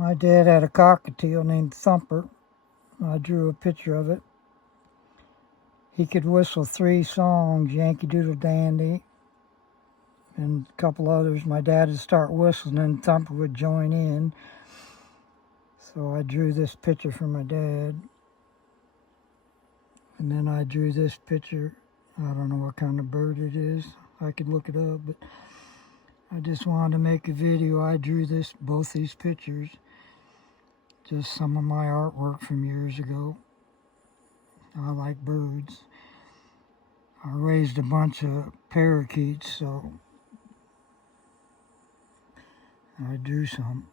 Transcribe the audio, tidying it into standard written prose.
My dad had a cockatiel named Thumper. I drew a picture of it. He could whistle 3 songs, Yankee Doodle Dandy, and a couple others. My dad would start whistling and Thumper would join in. So I drew this picture for my dad. And then I drew this picture. I don't know what kind of bird it is. I could look it up, but I just wanted to make a video. I drew both these pictures. Just some of my artwork from years ago. I like birds. I raised a bunch of parakeets, so I drew some.